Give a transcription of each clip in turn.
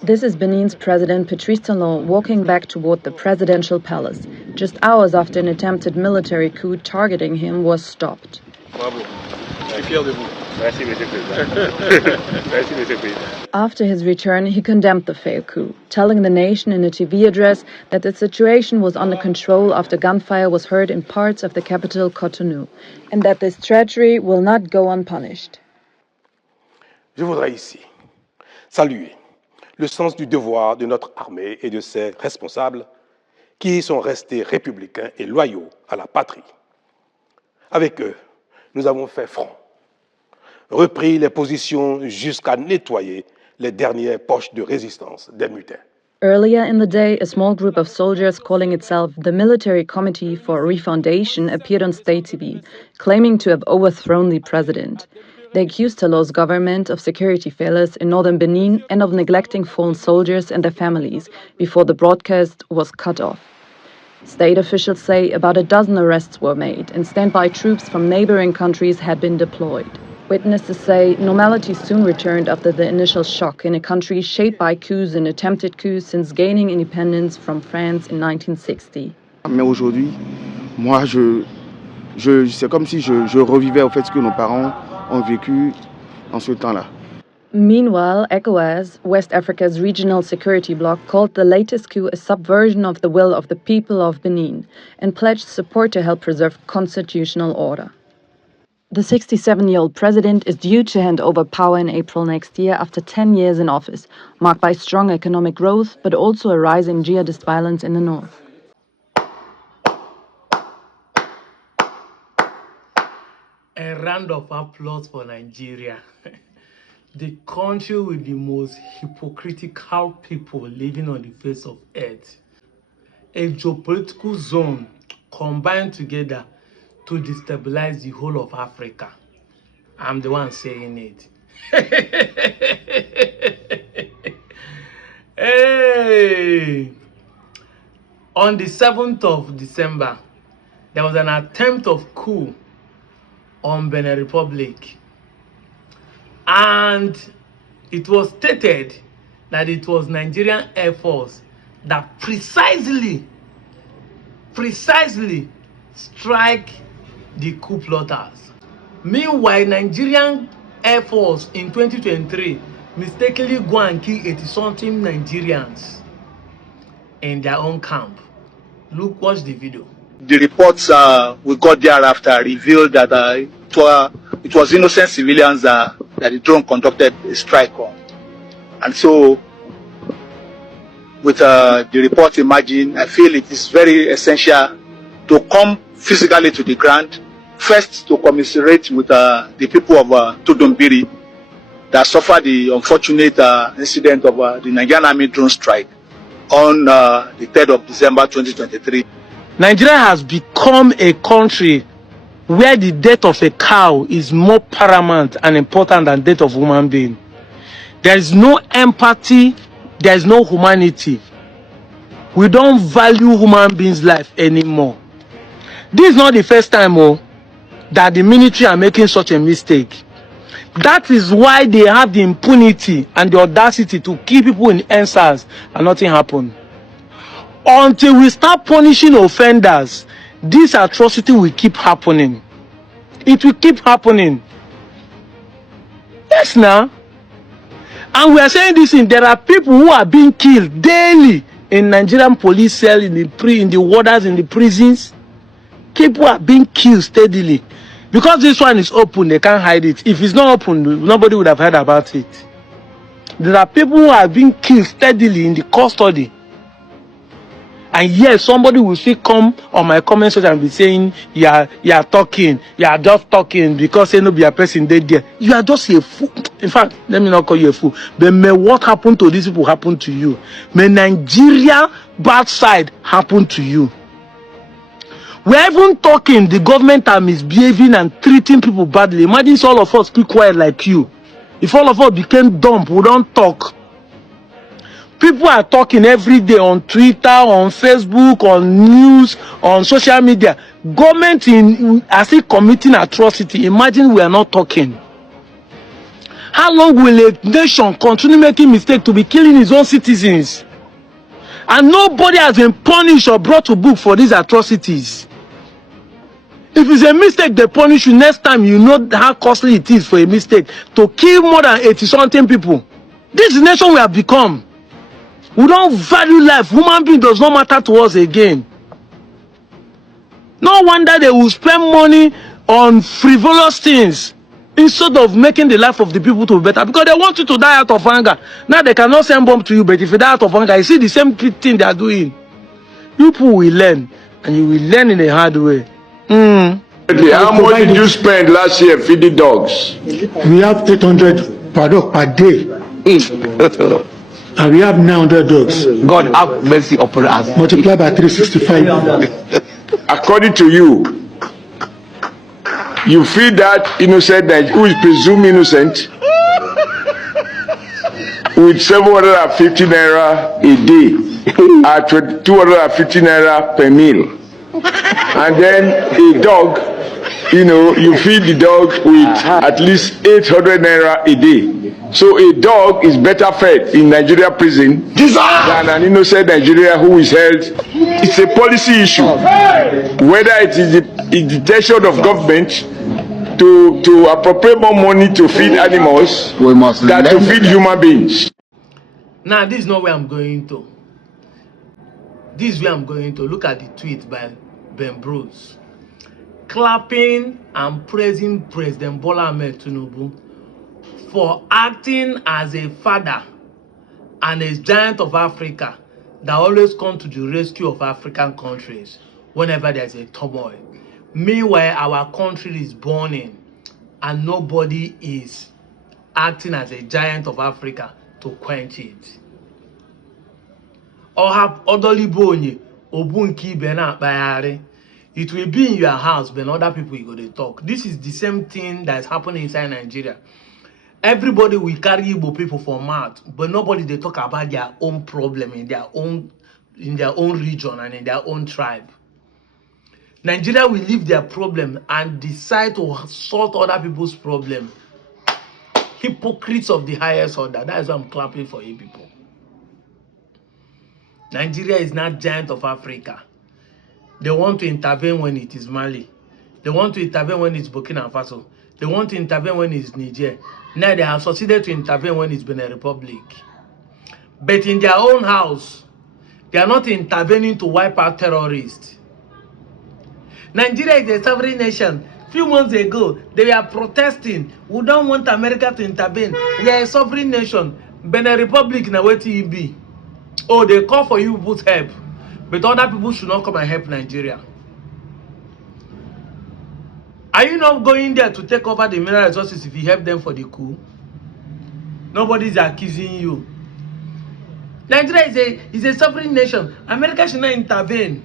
This is Benin's President Patrice Talon walking back toward the presidential palace, just hours after an attempted military coup targeting him was stopped. After his return, he condemned the failed coup, telling the nation in a TV address that the situation was under control after gunfire was heard in parts of the capital Cotonou, and that this treachery will not go unpunished. Je voudrais ici saluer le sens du devoir de notre armée et de ses responsables qui sont restés républicains et loyaux à la patrie. Avec eux, nous avons fait front, repris les positions jusqu'à nettoyer les dernières poches de résistance des mutins. Earlier in the day, a small group of soldiers calling itself the Military Committee for Refoundation appeared on state TV, claiming to have overthrown the president. They accused Talon's government of security failures in northern Benin and of neglecting fallen soldiers and their families before the broadcast was cut off. State officials say about a dozen arrests were made and standby troops from neighboring countries had been deployed. Witnesses say normality soon returned after the initial shock in a country shaped by coups and attempted coups since gaining independence from France in 1960. Mais aujourd'hui, moi, c'est comme si je revivais au fait ce que nos parents ont vécu en ce temps-là. Meanwhile, ECOWAS, West Africa's regional security bloc, called the latest coup a subversion of the will of the people of Benin and pledged support to help preserve constitutional order. The 67-year-old president is due to hand over power in April next year after 10 years in office, marked by strong economic growth but also a rise in jihadist violence in the north. A round of applause for Nigeria, the country with the most hypocritical people living on the face of earth. A geopolitical zone combined together to destabilize the whole of Africa. I'm the one saying it. Hey! On the 7th of December, there was an attempt of coup on Benin Republic, and it was stated that it was Nigerian Air Force that precisely strike the coup plotters. Meanwhile, Nigerian Air Force in 2023 mistakenly go and kill 80-something Nigerians in their own camp. Look, watch the video. The reports we got thereafter revealed that it was innocent civilians that the drone conducted a strike on. And so, with the report emerging, I feel it is very essential to come physically to the ground, first to commiserate with the people of Tudumbiri that suffered the unfortunate incident of the Nigerian Army drone strike on the 3rd of December 2023. Nigeria has become a country where the death of a cow is more paramount and important than death of a human being. There is no empathy, there is no humanity. We don't value human beings' life anymore. This is not the first time that the military are making such a mistake. That is why they have the impunity and the audacity to kill people in answers and nothing happened. Until we start punishing offenders, this atrocity will keep happening. It will keep happening. Yes, now. And we are saying this in, there are people who are being killed daily in Nigerian police cell, in the warders, in the prisons. People are being killed steadily. Because this one is open, they can't hide it. If it's not open, nobody would have heard about it. There are people who are being killed steadily in the custody. And yes, somebody will still come on my comment section and be saying, you are talking, you are just talking because you know be a person dead there. You are just a fool. In fact, let me not call you a fool. But may what happened to these people happen to you? May Nigeria bad side happen to you? We're even talking, the government are misbehaving and treating people badly. Imagine if all of us keep quiet like you. If all of us became dumb, we don't talk. People are talking every day on Twitter, on Facebook, on news, on social media. Government are still committing atrocity. Imagine we are not talking. How long will a nation continue making mistakes to be killing its own citizens? And nobody has been punished or brought to book for these atrocities. If it's a mistake, they punish you. Next time, you know how costly it is for a mistake to kill more than 80-something people. This is the nation we have become. We don't value life. Human being does not matter to us again. No wonder they will spend money on frivolous things instead of making the life of the people to be better, because they want you to die out of anger. Now they cannot send bomb to you, but if you die out of anger, you see the same thing they are doing. You people will learn, and you will learn in a hard way. How much did you spend last year feeding dogs? We have 800 per dog per day. And we have 900 dogs. God have mercy upon us. Multiply by 365. According to you, you feed that innocent who is presumed innocent with 750 naira a day at 250 naira per meal. And then a dog, you feed the dog with at least 800 naira a day. So a dog is better fed in Nigeria prison than an innocent Nigerian who is held. It's a policy issue. Whether it is the intention of government to appropriate more money to feed animals than to feed human beings. Now, this is not where I'm going to. This is where I'm going to. Look at the tweet by Ben Bruce, clapping and praising President Bola Ahmed Tinubu for acting as a father and a giant of Africa that always comes to the rescue of African countries whenever there's a turmoil. Meanwhile, our country is burning and nobody is acting as a giant of Africa to quench it. Or have orderly bonye obunki bena bayare. It will be in your house, but other people will go to talk. This is the same thing that is happening inside Nigeria. Everybody will carry Igbo people for mouth, but nobody they talk about their own problem in their own region and in their own tribe. Nigeria will leave their problem and decide to solve other people's problem. Hypocrites of the highest order. That is why I'm clapping for you people. Nigeria is not giant of Africa. They want to intervene when it is Mali. They want to intervene when it's Burkina Faso. They want to intervene when it's Niger. Now they have succeeded to intervene when it's Benin Republic. But in their own house, they are not intervening to wipe out terrorists. Nigeria is a sovereign nation. A few months ago, they were protesting. We don't want America to intervene. We are a sovereign nation. Benin Republic, now where to be? Oh, they call for you people's help. But other people should not come and help Nigeria. Are you not going there to take over the mineral resources if you help them for the coup? Nobody is accusing you. Nigeria is a sovereign nation. America should not intervene.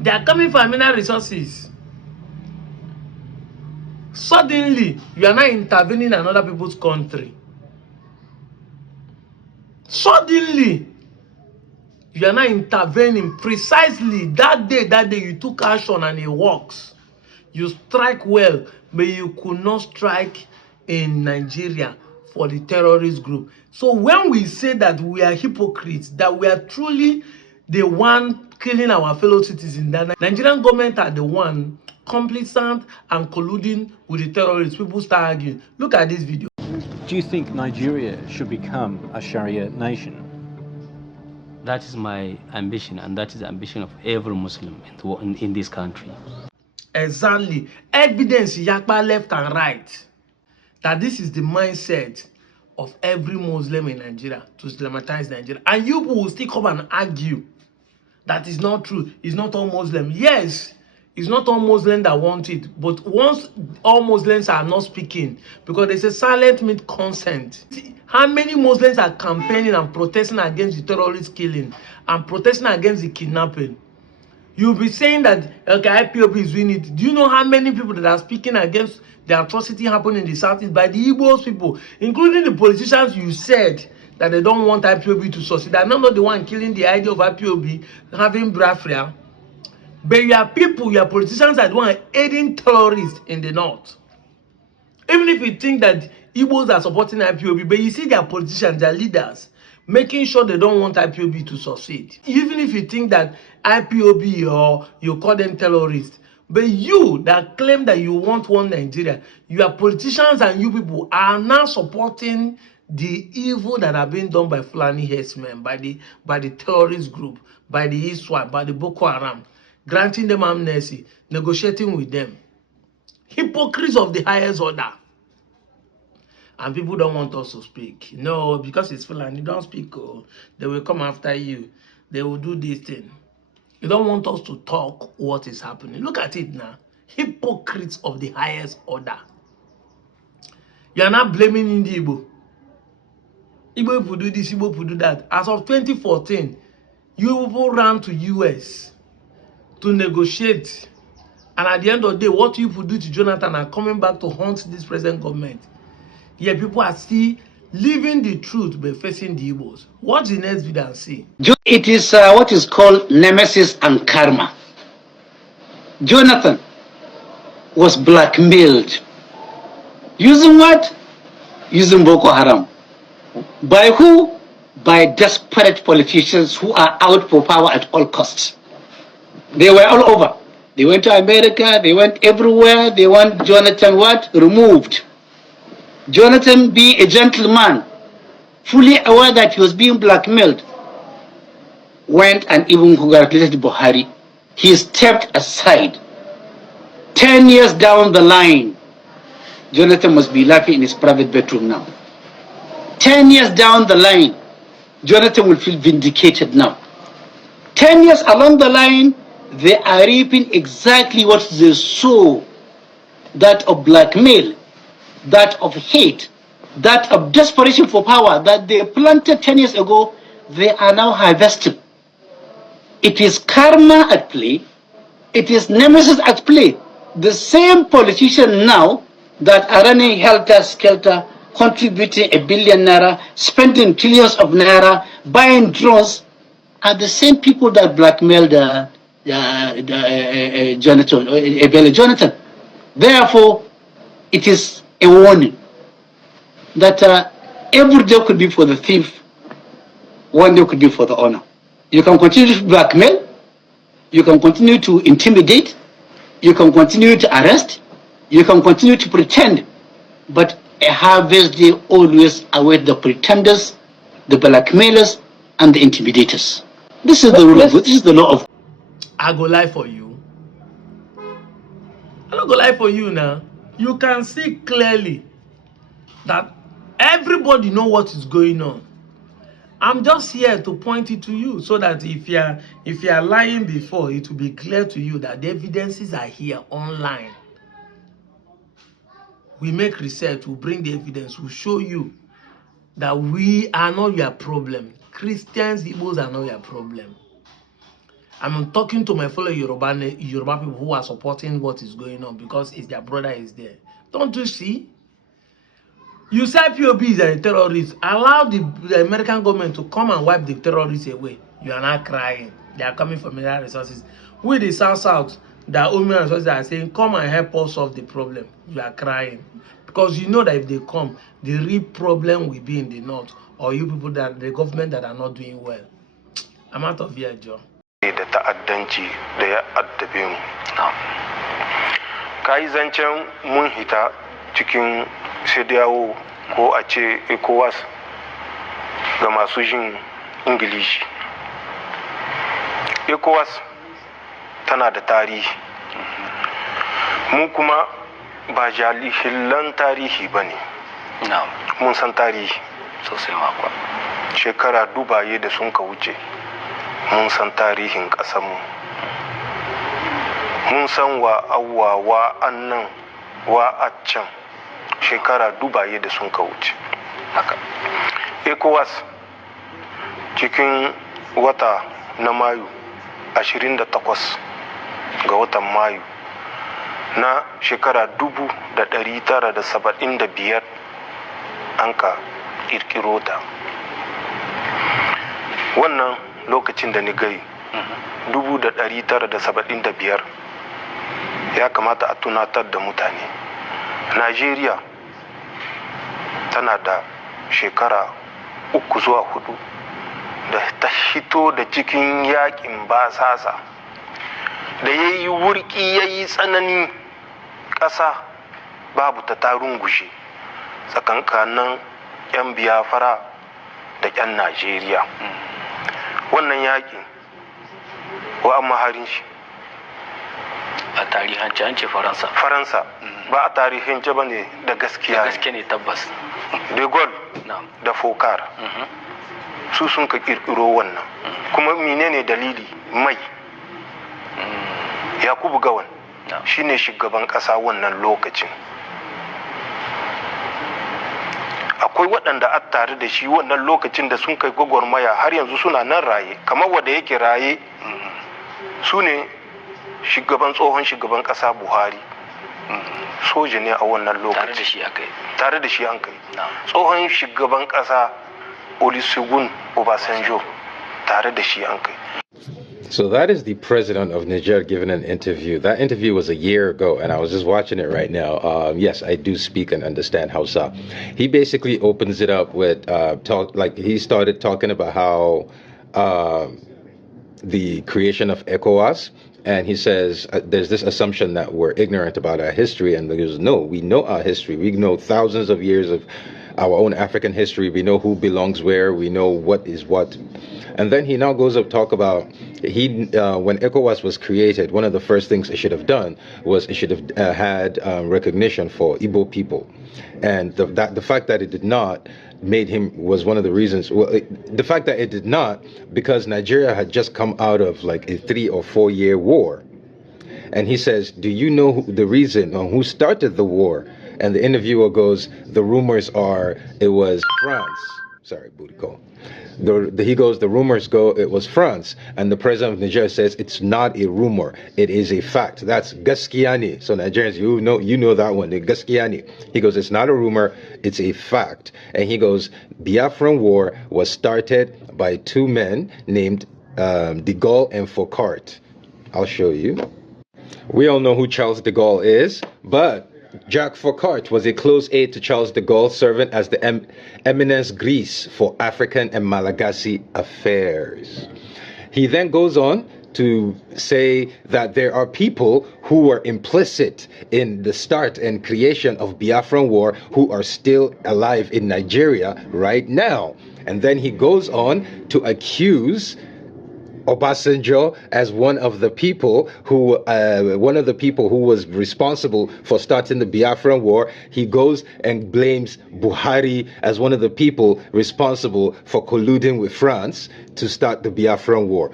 They are coming for mineral resources. Suddenly, you are not intervening in another people's country. Suddenly, you are not intervening. Precisely that day you took action and it works. You strike well, but you could not strike in Nigeria for the terrorist group. So when we say that we are hypocrites, that we are truly the one killing our fellow citizens, that Nigerian government are the one complicit and colluding with the terrorists, people start arguing. Look at this video. Do you think Nigeria should become a Sharia nation? That is my ambition, and that is the ambition of every Muslim in this country. Exactly. Evidence yakpa left and right that this is the mindset of every Muslim in Nigeria to Islamatize Nigeria. And you will still come and argue that is not true. It's not all Muslims. Yes, it's not all Muslims that want it. But once all Muslims are not speaking, because they say silent means consent. How many Muslims are campaigning and protesting against the terrorist killing and protesting against the kidnapping? You'll be saying that, okay, IPOB is doing it. Do you know how many people that are speaking against the atrocity happening in the Southeast by the Igbos people, including the politicians you said that they don't want IPOB to succeed? They're not the one killing the idea of IPOB having Biafran. But your people, your politicians are the one aiding terrorists in the north. Even if you think that Igbos are supporting IPOB, but you see their politicians, their leaders, making sure they don't want IPOB to succeed. Even if you think that IPOB or you call them terrorists, but you that claim that you want one Nigeria, your politicians and you people are now supporting the evil that are being done by Fulani herdsmen, by the terrorist group, by the ISWAP, by the Boko Haram, granting them amnesty, negotiating with them. Hypocrites of the highest order. And people don't want us to speak. No, because it's Fulani, don't speak. Oh, they will come after you. They will do this thing. You don't want us to talk what is happening. Look at it now. Hypocrites of the highest order. You are not blaming Igbo. Igbo people do this, Igbo people do that. As of 2014, you people ran to US to negotiate. And at the end of the day, what you people do to Jonathan are coming back to haunt this present government. Yet people are still living the truth by facing the Igbos. What's the next video and see? It is what is called nemesis and karma. Jonathan was blackmailed. Using what? Using Boko Haram. By who? By desperate politicians who are out for power at all costs. They were all over. They went to America, they went everywhere. They want Jonathan what? Removed. Jonathan, be a gentleman, fully aware that he was being blackmailed, went and even congratulated Buhari. He stepped aside. 10 years down the line, Jonathan must be laughing in his private bedroom now. 10 years down the line, Jonathan will feel vindicated now. 10 years along the line, they are reaping exactly what they sow, that of blackmail, that of hate, that of desperation for power that they planted 10 years ago, they are now harvesting. It is karma at play. It is nemesis at play. The same politician now that are running helter-skelter, contributing $1 billion naira, spending trillions of naira, buying drones, are the same people that blackmailed Jonathan. Therefore, it is a warning that every day could be for the thief, one day could be for the honor. You can continue to blackmail, you can continue to intimidate, you can continue to arrest, you can continue to pretend, but a harvest day always awaits the pretenders, the blackmailers, and the intimidators. This is the rule of God. This is the law of. I go lie for you. I don't go lie for you now. You can see clearly that everybody know what is going on. I'm just here to point it to you so that if you are lying before, it will be clear to you that the evidences are here online. We make research, we bring the evidence, we show you that we are not your problem. Christians, Igbos are not your problem. I'm talking to my fellow Yoruba people who are supporting what is going on because it's their brother is there. Don't you see? You say POB is a terrorist. Allow the American government to come and wipe the terrorists away. You are not crying. They are coming from mineral resources. We the South, the Omi resources are saying, come and help us solve the problem. You are crying. Because you know that if they come, the real problem will be in the North. Or you people, that the government that are not doing well. I'm out of here, Joe. Da ta'addanci da ya addabe mu. Ka yi zancen mun hita cikin CEDEAO ko a ce ECOWAS ga masu jin Ingilishi. ECOWAS tana da tarihi. Mu kuma ba jahillan tarihi ba ne. Mun san tarihi sosai makwa. Shekara dubaye da sun ka wuce. Mun san tarihin ƙasarmu. Mun san wa annan wa a can shekara dubaye da sun ka wuce. Haka. ECOWAS cikin wata na Mayu 28 ga watan Mayu na shekara 1975 an ka ƙirƙiro ta. Wannan lokacin da ni gai 1975 ya kamata a tunatar da mutane. Najeriya tana da shekara 3 zuwa 4 da ta hito da cikin yakin basasa da ya yi wurki ya yi tsanani ƙasa babu ta tarun gushe tsakankanin 'yan Biafra da 'yan Najeriya. Wannan yakin wa amma harin shi a tarihance an ce Faransa ba a tarihance ba ne da gaskiya ne tabbas. De Gaulle da Fokar su sun ka kirkiro wannan kuma menene dalili mai Yakubu Gawan shine shugaban ƙasa wannan lokacin. Akwai waɗanda a tare da shi wannan lokacin da sun kai gwagwarmaya har yanzu suna nan raye kamar wanda yake raye su ne tsohon shugaban ƙasa Buhari soja ne a wannan lokaci tare da shi an kai tsohon shugaban ƙasa Olusegun Obasanjo tare da shi an kai. So that is the president of Niger giving an interview. That interview was a year ago, and I was just watching it right now. Yes, I do speak and understand Hausa. He basically opens it up with he started talking about how the creation of ECOWAS, and he says there's this assumption that we're ignorant about our history, and he goes, no, we know our history. We know thousands of years of our own African history. We know who belongs where. We know what is what. And then he now goes up talk about when ECOWAS was created, one of the first things it should have done was it should have had recognition for Igbo people, and the fact that it did not was one of the reasons. Well, the fact that it did not because Nigeria had just come out of like a 3 or 4 year war, and he says, "Do you know the reason who started the war?" And the interviewer goes, "The rumors are it was France." Sorry, booty call. He goes, the rumors go it was France, and the president of Nigeria says it's not a rumor, it is a fact. That's Gaskiani. So Nigerians, you know that one, the Gaskiani. He goes, it's not a rumor, it's a fact. And he goes, Biafran War was started by 2 men named de Gaulle and Foucault. I'll show you. We all know who Charles de Gaulle is, but Jacques Foucault was a close aide to Charles de Gaulle, serving as the eminence grise for African and Malagasy affairs. He then goes on to say that there are people who were implicit in the start and creation of Biafran War who are still alive in Nigeria right now. And then he goes on to accuse Obasanjo as one of the people who was responsible for starting the Biafran War. He goes and blames Buhari as one of the people responsible for colluding with France to start the Biafran War.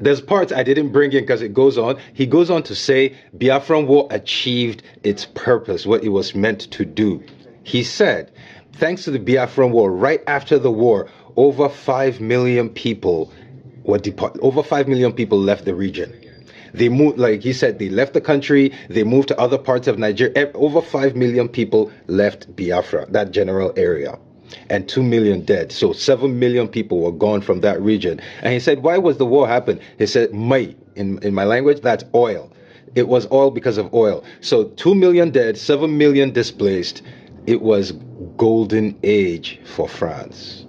There's parts I didn't bring in because it goes on. He goes on to say Biafran War achieved its purpose, what it was meant to do. He said, thanks to the Biafran War, right after the war, over 5 million people over 5 million people left the region. They moved, like he said, they left the country, they moved to other parts of Nigeria. Over 5 million people left Biafra, that general area, and 2 million dead. So 7 million people were gone from that region. And he said, why was the war happen? He said, Mai, in my language, that's oil. It was all because of oil. So 2 million dead, 7 million displaced. It was golden age for France.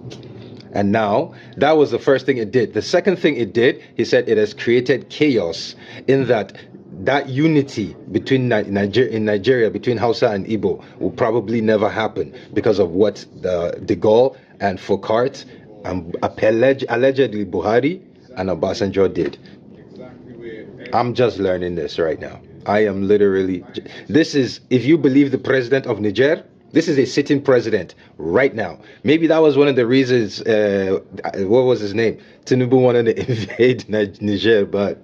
And now, that was the first thing it did. The second thing it did, he said, it has created chaos in that unity between Nigeria, between Hausa and Igbo, will probably never happen because of what de Gaulle and Foucault and allegedly Buhari and Obasanjo did. I'm just learning this right now. I am literally... This is, if you believe the president of Niger, this is a sitting president right now. Maybe that was one of the reasons, what was his name? Tinubu wanted to invade Niger, but